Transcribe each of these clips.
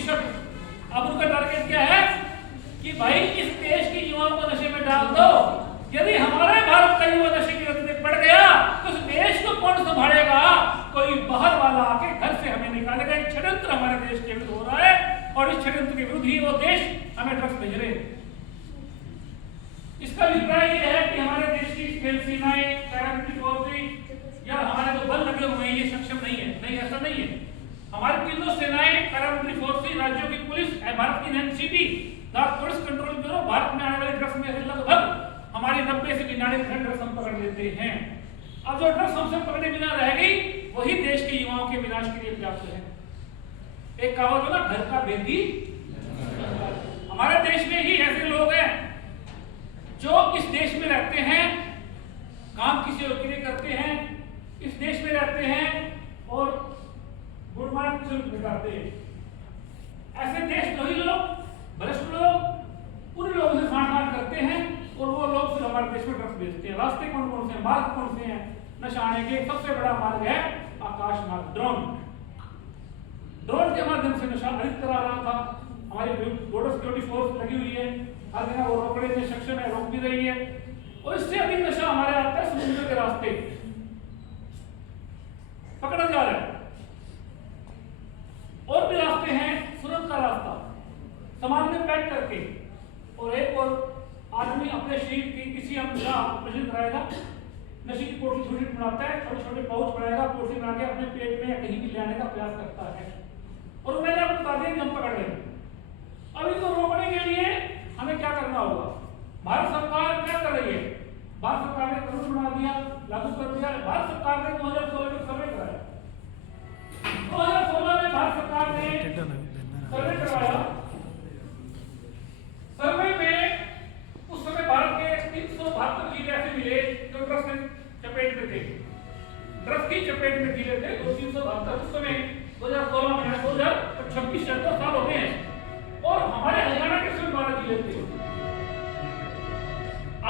प्रतिशत। अब उनका टारगेट क्या है कि भाई इस देश के युवाओं को नशे में डाल दो। यदि हमारे भारत का युवा नशे की लत में पड़ गया तो इस देश को कौन संभालेगा? कोई बाहर वाला आके घर से हमें निकालेगा। एक षड्यंत्र हमारे देश के विरुद्ध हो रहा है और इस षड्यंत्र के विरुद्ध ही वो देश हमें ड्रग्स भेज रहे हैं। इसका अभिप्राय यह है कि हमारे देश की खेल सेनाएं, पैरामिलिट्री फोर्सेस या हमारे जो बल लगे हुए हैं ये सक्षम नहीं है। नहीं, ऐसा नहीं है। हमारी तीनों सेनाएं, पैरामिलिट्री फोर्सेस, राज्यों की पुलिस, भारत की NCB, narcotics control bureau, Bharat में आने वाले ड्रग्स में से लगभग हमारी 90 से 99% ड्रग्स हम पकड़ लेते हैं। अब जो ड्रग्स हमसे पकड़े बिना रह गई वही देश के युवाओं के विनाश के लिए पर्याप्त है। एक कहावत है ना, घर का भेदी। हमारे देश में ही ऐसे लोग हैं जो इस देश में रहते हैं, काम किसी और के लिए करते हैं, इस देश में रहते हैं और गुणमान शुल्क निकालते हैं। ऐसे देशद्रोही लोग, भ्रष्ट लोग, उन लोगों से साठ करते हैं और वो लोग फिर हमारे देश में ड्रग्स बेचते हैं। रास्ते कौन कौन से हैं, मार्ग कौन से हैं? नशा आने के सबसे बड़ा मार्ग है आकाश मार्ग, ड्रोन। ड्रोन के माध्यम से नशा अधिकतर आ रहा था। हमारी बॉर्डर सिक्योरिटी फोर्स लगी हुई है, हर दिन वो रोकने में सक्षम है, रोक भी रही है। और इससे अधिक नशा हमारे आता है समुद्र के रास्ते, पकड़ा जा रहा है। और भी रास्ते हैं, सुरंग का रास्ता, सामान में पैक करके। और एक और आदमी अपने शरीर की किसी अंग का ऑपरेशन कराएगा, नशे की पोटली छोटी बनाता है, छोटे छोटे पाउच बनाएगा, पोटली बना के अपने पेट में या कहीं भी ले आने का प्रयास करता है। और मैंने आपको बता दिया कि हम पकड़ लेंगे। अब इनको रोकने के लिए हमें क्या करना होगा? भारत सरकार क्या कर रही है? भारत सरकार ने कानून बना दिया, लागू कर दिया। भारत सरकार ने 2016 में सर्वे कराया। 2016 में भारत सरकार ने सर्वे करवाया। सर्वे में उस समय भारत के 372 जिले ऐसे मिले जो ड्रग्स की चपेट में थे। ड्रग्स की चपेट में जिले थे 372 उस समय 2016 में। 2026 साल हो गए हैं और हमारे हरियाणा के सिर्फ 12 जिले थे।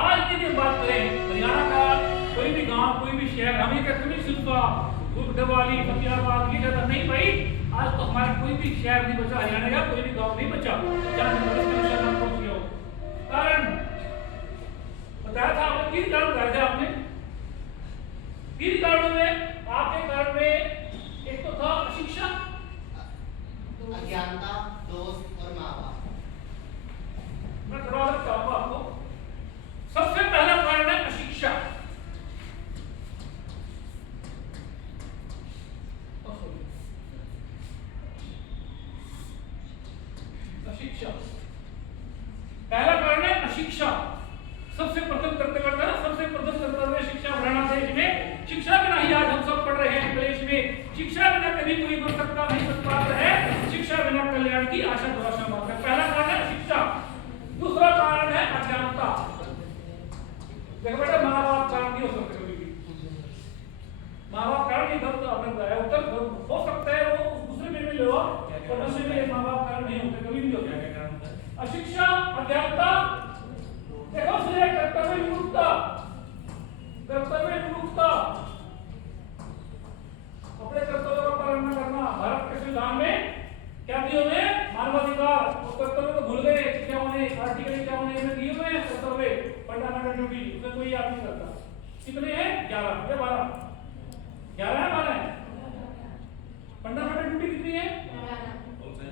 आज की जब बात करें हरियाणा का कोई भी गांव, कोई भी शहर, हम ये कहते हैं सिल्पा, गुरदवाली, फतेहाबाद, ये जगह नहीं भाई। आज तो हमारा कोई भी शहर नहीं बचा, हरियाणा का कोई भी गांव नहीं बचा जहां पहुंच गया हो। कारण बताया था आपने, 3 कारण बताया था आपने। 3 कारणों में, आपके कारण में एक तो था अशिक्षा, अज्ञानता, दोस्त और माँ बाप। मैं थोड़ा अलग चाहूंगा आपको। सबसे पहला कारण है अशिक्षा। अशिक्षा पहला कारण है अशिक्षा। सबसे प्रथम कर्तव्य शिक्षा बढ़ाना देश में। शिक्षा बिना ही आज हम सब पढ़ रहे हैं देश में। शिक्षा बिना कभी कोई बन सकता नहीं, बन पाता है। शिक्षा बिना कल्याण की आशा दुराशा मात्र। पहला कारण है शिक्षा। दूसरा कारण है अज्ञानता। देखो बेटा, माँ बाप कारण नहीं हो सकते कभी भी। माँ बाप कारण नहीं उत्तर हो सकता है, वो दूसरे में ले लो, और नशे में माँ बाप कारण नहीं होते, कभी भी होते हैं। अशिक्षा, अज्ञानता। देखो फिर कर्तव्य विमुखता। अपने कर्तव्यों का पालन न करना। भारत के संविधान में क्या दिए हुए? मानवाधिकार। और कर्तव्य को भूल गए। क्या होने आर्टिकल 51 में दिए हुए हैं कर्तव्य, फंडामेंटल ड्यूटी, उसमें कोई याद नहीं करता। कितने हैं? 11 या 12? 11 है, 12 है। फंडामेंटल ड्यूटी कितनी है?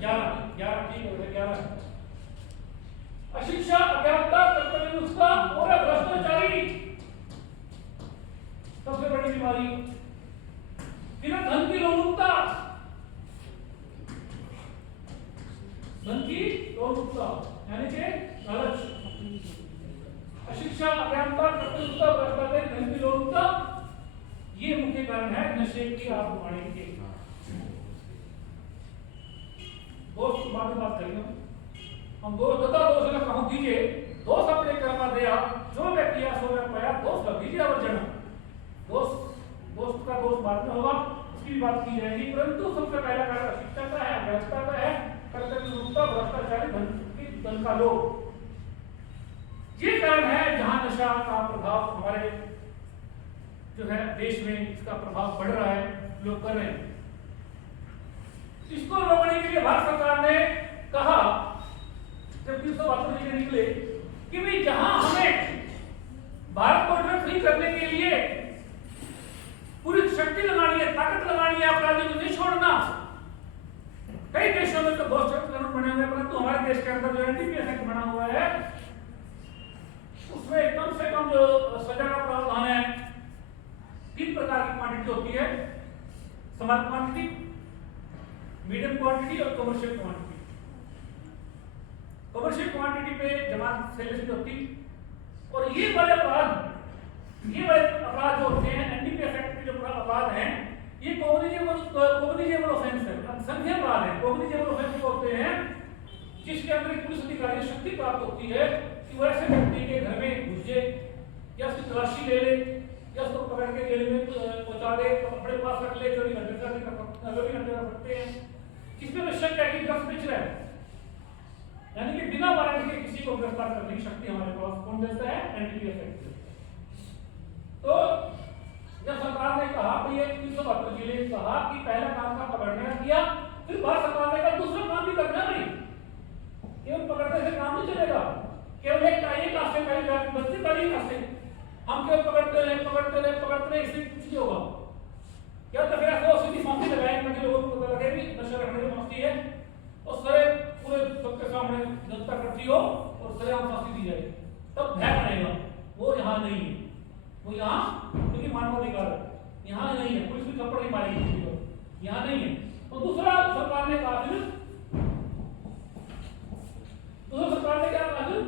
11 ठीक है, 11 है। अशिक्षा, अज्ञानता, कर्तव्य विमुखता और भ्रष्टाचारी सबसे बड़ी बीमारी। फिर धन की लोलुपता। यानी कि लालच। अशिक्षा, अज्ञानता, कर्तव्य विमुखता, भ्रष्टाचारी, धन की लोलुपता, ये मुख्य कारण है नशे की बीमारी के। दोस्त बात करेंगे हम। दोस्त कहूँ दीजिए, दोस्त अपने कर्म दिया, जो मैं किया सो मैं पाया, दोस्त कर दीजिए अवर्जना। दोस्त का दोस्त बाद में होगा, उसकी भी बात की जाएगी। परंतु सबसे पहला कारण अशिक्षा का है, अव्यवस्था का है, कर्तव्य विमुखता, भ्रष्टाचारी, धन का लोभ। ये कारण है जहां नशा का प्रभाव हमारे जो है देश में, इसका प्रभाव बढ़ रहा है, लोग कर रहे हैं। इसको रोकने के लिए भारत सरकार ने देश के अंदर जो एनडीपीएस एक्ट बना हुआ है उसमें कम से कम जो सजा का प्रावधान है 3 प्रकार की क्वांटिटी होती है, स्मॉल क्वांटिटी, मीडियम क्वांटिटी और कमर्शियल क्वांटिटी। कमर्शियल क्वांटिटी पे जमानत सेलेक्ट होती और ये वाले अपराध जो होते हैं एनडीपीएस एक्ट के जो अपराध हैं ये कॉग्निजेबल ऑफेंस है, संज्ञेय अपराध है। कॉग्निजेबल ऑफेंस होते हैं जिसके अंदर एक पुलिस अधिकारी शक्ति प्राप्त होती है कि वो ऐसे व्यक्ति के घर में घुस जाए या उसकी तलाशी ले ले या उसको पकड़ के जेल में पहुंचा दे, अपने पास रख ले, 24 घंटे रख सकते हैं, जिसमें वो शक है कि ड्रग्स बेच रहा है, यानी कि बिना वारंट के किसी को गिरफ्तार करने की शक्ति हमारे पास कौन देता है? NDPS act. तो जब सरकार ने कहा कि ये 372 जिले कहा कि पहला काम का पकड़ने किया, फिर भारत सरकार ने कहा दूसरा काम भी करना नहीं, केवल पकड़ने से काम नहीं चलेगा, केवल एक रास्ते का बस्ती तारीख रास्ते हम केवल पकड़ते रहे इससे कुछ नहीं होगा। क्या तो फिर ऐसा सीधी फांसी लगाएंगे कि लोगों को पता लगे भी नशा रखने की फांसी है और सरे पूरे सबके सामने जनता इकट्ठी हो और सरे हम फांसी दी जाए, तब भय बनेगा। वो यहाँ नहीं है, वो यहाँ क्योंकि मानवाधिकार है, यहाँ नहीं है, पुलिस भी थप्पड़ नहीं मारेगी किसी को, यहाँ नहीं है। तो दूसरा सरकार ने कहा फिर सरकार ने क्या कहा फिर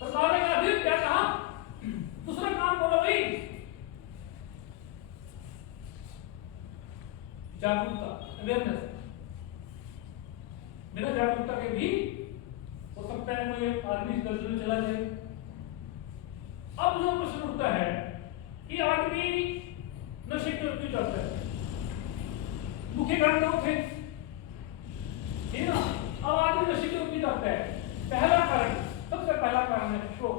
सरकार ने कहा फिर क्या कहा, दूसरा काम बोलो भाई, जागरूकता, अवेयरनेस। बिना जागरूकता के भी हो सकता है कोई आदमी गलती में चला जाए। अब जो प्रश्न उठता है कि आदमी नशे की ओर क्यों जाता है, मुख्य कारण तो थे, ठीक ना। अब आदमी नशे की ओर क्यों जाता है? पहला कारण, सबसे पहला कारण है शोक,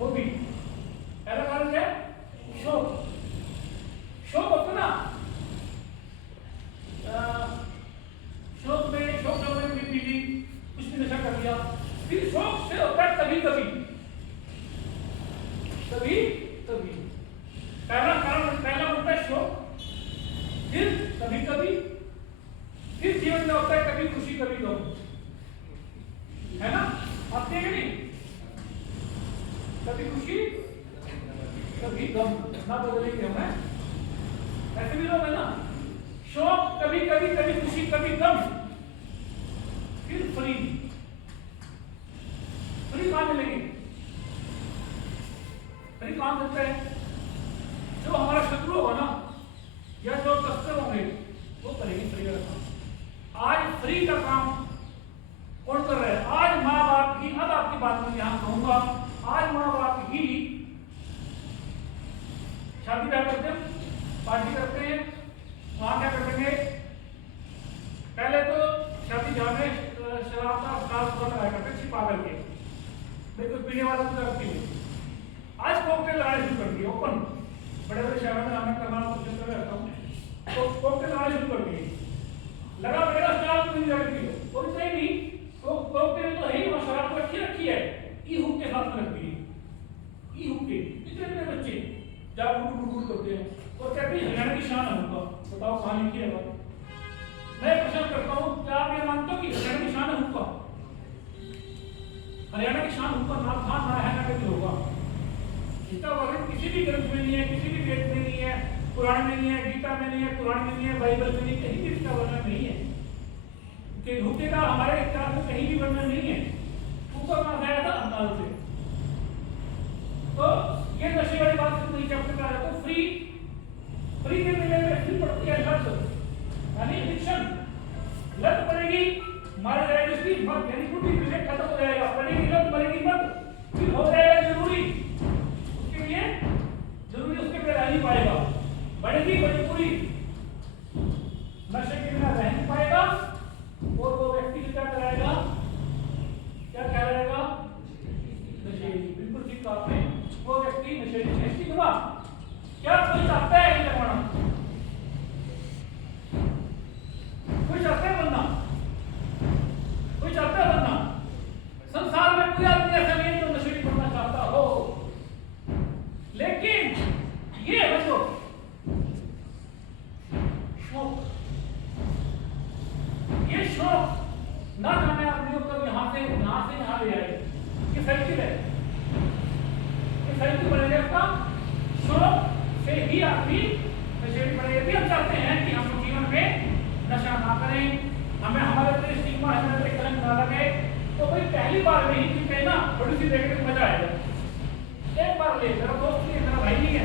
हॉबी। पहला कारण क्या है? शोक। शोक होता ना, शोक में भी पी ली, कुछ भी नशा कर लिया, फिर शोक से होता है कभी पहला कारण, पहला होता है शोक, फिर कभी, फिर जीवन में होता है कभी खुशी कभी गम, है ना? आते हैं कि नहीं? कभी खुशी कभी गम, ना बदलेंगे हमें, ऐसे भी लोग है ना। शौक कभी खुशी कभी गम, फिर फ्री कहां मिलेंगे? फ्री कहां मिलता है? जो हमारा शत्रु होगा ना या जो तस्कर होंगे वो करेंगे फ्री का काम। आज फ्री का काम कौन कर रहा है? आज माँ बाप ही, अब आपकी बात में यहां कहूंगा, आज माँ बाप ही शादी ब्याह करते हैं, पार्टी करते हैं, वहां क्या करेंगे? पहले तो शादी ब्याह में शराब का स्टाल लगाया करते छिपा करके, बिल्कुल पीने वाला तो रखती है। आज कॉकटेल लगाने शुरू कर दिए ओपन, बड़े बड़े शहरों में हमें करना रहता हूँ, तो कॉकटेल लगाने शुरू कर दिए, लगा मेरा स्टाल तो नहीं रखती है, और सही नहीं तो कॉकटेल तो है ही, वहाँ शराब रखी है, ई हुक के साथ में रखती है, ई हुक के इतने बच्चे जागरूक करते हैं और कहते हैं हरियाणा की शान है हुक्का। बताओ कहां लिखी है बात? मैं प्रश्न करता हूं, क्या आप ये मानते हो कि हरियाणा की शान है हुक्का? हरियाणा की शान हुक्का ना था ना है ना कभी होगा। इसका वर्णन किसी भी ग्रंथ में नहीं है, किसी भी वेद में नहीं है, पुराण में नहीं है, गीता में नहीं है, पुराण में नहीं है, बाइबल में नहीं, कहीं भी इसका वर्णन नहीं है कि हुक्के का हमारे इतिहास में कहीं भी वर्णन नहीं है। हुक्का कहां से आया था? अंदाज से। तो ये नशे वाली बात नहीं चैप्टर का है। तो फ्री के मिलने में फिर पड़ती है लत, यानी एडिक्शन। लत पड़ेगी मारा जाएगा, इसकी मत यानी कुछ भी विवेक खत्म हो जाएगा, पड़ेगी लत मरेगी मत, फिर हो जाएगा जरूरी, उसके लिए जरूरी उसके पे रह नहीं पाएगा, बढ़ेगी मजबूरी, नशे के बिना रह नहीं पाएगा और वो व्यक्ति क्या कराएगा? क्या कहलाएगा? नशेड़ी। बिल्कुल ठीक कहा आपने, वो व्यक्ति नशेड़ी है। इसकी दुआ क्या कोई चाहता है ये करवाना? कोई चाहता है बनना? कोई चाहता है बनना? संसार में कोई आदमी ऐसा नहीं है जो नशेड़ी बनना चाहता हो, लेकिन ये बच्चों क्या शौक से ही आदमी नशे में पड़े। यदि हम चाहते हैं कि हम जीवन में नशा ना करें, हमें हमारे ऊपर स्टिग्मा है, हमारे कलंक ना लगे, तो भाई पहली बार में ही कि ना थोड़ी सी देखने में मजा आएगा। एक बार ले, मेरा दोस्त नहीं है, मेरा भाई नहीं है,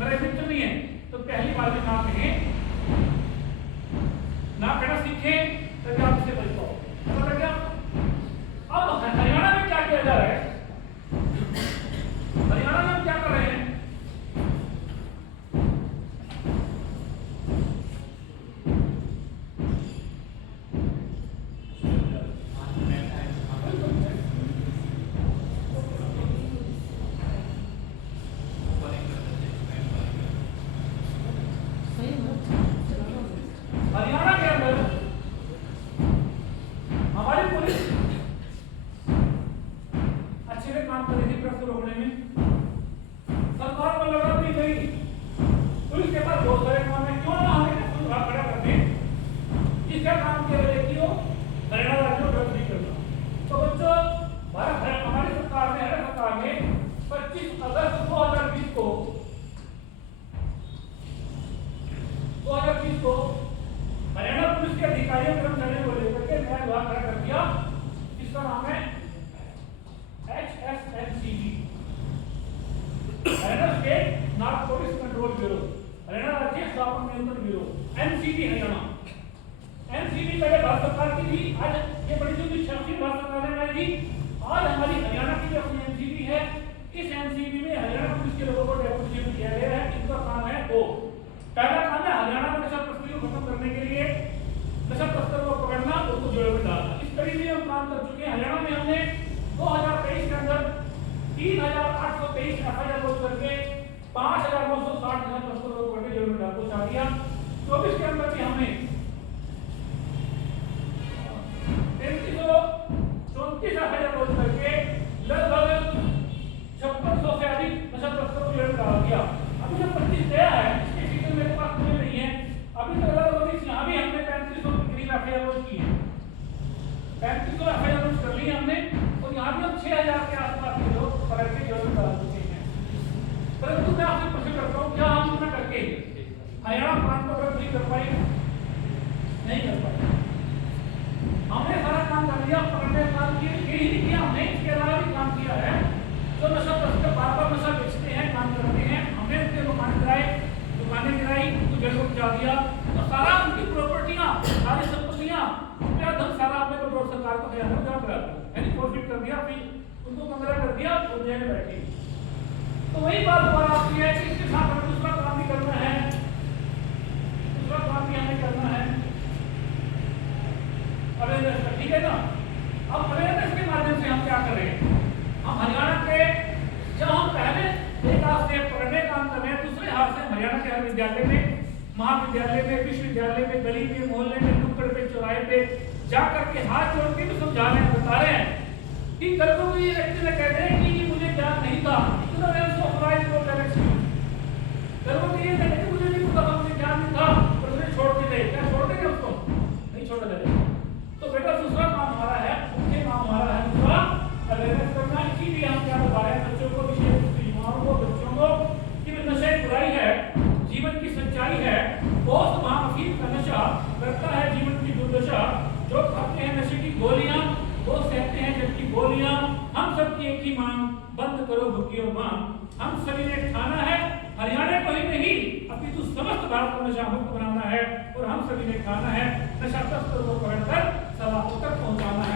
मेरा मित्र नहीं है, तो पहली बार में ना कहें, ना कहना सीखें, तभी आप इससे बच पाओगे। समझ गया? अब हरियाणा में क्या किया जा रहा है? हरियाणा में हम क्या कर रहे हैं? हरियाणा के अंदर हमारी पुलिस अच्छे से काम कर रही थी ड्रग्स को रोकने में। सरकार को लगा भी गई पुलिस के पास बहुत सारे काम है, क्यों ना हमें खुद भाग खड़ा कर दें, जिसका काम किया जाए कि वो हरियाणा राज्य को ड्रग्स नहीं करना। तो बच्चों, हमारी सरकार ने 25 अगस्त 2020 को हरियाणा पुलिस के अधिकारियों कर्मचारियों को लेकर के नया विभाग खड़ा कर दिया, जिसका नाम है HSNCB, Haryana state narcotics control bureau, Haryana राज्य स्वास्थ्य नियंत्रण ब्यूरो, NCB हरियाणा। NCB पहले भारत सरकार की थी, आज ये बड़ी जो शासी भारत सरकार ने बनाई थी। आज हमारी हरियाणा की जो NCB है, इस NCB में हरियाणा पुलिस के लोगों को डेपुटेशन दिया गया है। इनका काम है वो, पहला काम है हरियाणा में नशा तस्करी को खत्म करने के लिए नशा तस्कर को पकड़ना, उसको जेल में डालना। इस कड़ी में हम काम कर चुके हैं। हरियाणा में हमने 2023 के अंदर 3823 FIR दर्ज करके 5960 नशा तस्करों को पकड़ के जेल में डाल पहुंचा दिया। 24 के अंदर भी हमने 3334 FIR दर्ज करके लगभग 5600 से अधिक नशा तस्करों को जेल में डाल दिया। अभी जो 25 गया है, मेरे पास मुझे नहीं है अभी तो यहाँ भी हमने 3500 के करीब FIR दर्ज की है, 3500 FIR दर्ज कर ली हमने, और यहाँ भी हम 6000 के आसपास के लोग पकड़ के जेल में डाल चुके हैं। परंतु मैं आपसे प्रश्न करता हूँ, क्या हम इतना करके हरियाणा प्रांत को ड्रग्स नहीं कर पाए? नहीं कर पाए। हमने सारा काम कर लिया, पकड़ने का काम किया, यही नहीं किया हमने, इसके अलावा भी काम किया है। जो नशा तस्कर बार-बार नशा बेचते हैं, काम करते हैं, हमने उनके दुकान गिराए, दुकानें गिराई, उनको जेल में पहुंचा दिया, और सारा उनकी प्रॉपर्टियां, सारी संपत्तियां, उनका धन सारा आपने कंट्रोल सरकार को दिया, जमा करा दिया, यानी फॉरफिट कर दिया, फिर उनको कंगरा कर दिया, वो जेल में बैठी। तो वही बात दोबारा आती है कि इसके साथ हमें दूसरा काम भी करना है, दूसरा काम भी हमें करना है अवेयरनेस का, ठीक है ना? अब अवेयरनेस के माध्यम से हम क्या करें? हम हरियाणा के, जब हम पहले एक हाथ से पकड़ने काम कर रहे हैं, दूसरे हाथ से हरियाणा के हर विद्यालय में, महाविद्यालय में, विश्वविद्यालय में, गली में, मोहल्ले में, नुक्कड़ पे, चौराहे पे जाकर के हाथ जोड़ के भी समझा रहे हैं, बता रहे हैं कि कल को ये व्यक्ति ने कहते हैं कि मुझे ज्ञान नहीं था, तो कल को ये कहते हैं मुझे नहीं पता, मुझे ज्ञान नहीं था, और मुझे छोड़ के गए, क्या छोड़ देंगे उसको? नहीं छोड़ा जाएगा। तो बेटा दूसरा काम हमारा है, मुख्य काम हमारा है दूसरा अवेयरनेस करना। इसीलिए हम क्या बता रहे हैं बच्चों को, विशेष रूप से युवाओं को, बच्चों को, कि नशे बुराई है, जीवन की सच्चाई है। बहुत महाफीम का नशा करता है जीवन की दुर्दशा। जो खाते हैं नशे की गोलियां, वो सहते हैं जब की गोलियां। हम सबकी एक ही मांग, बंद करो भुक्की और मांग। हम सभी ने ठाना है, हरियाणा को ही नहीं अपितु समस्त भारत को नशा मुक्त बनाना है, और हम सभी ने ठाना है नशा तस्करों को पकड़कर सलाखों तक पहुंचाना है।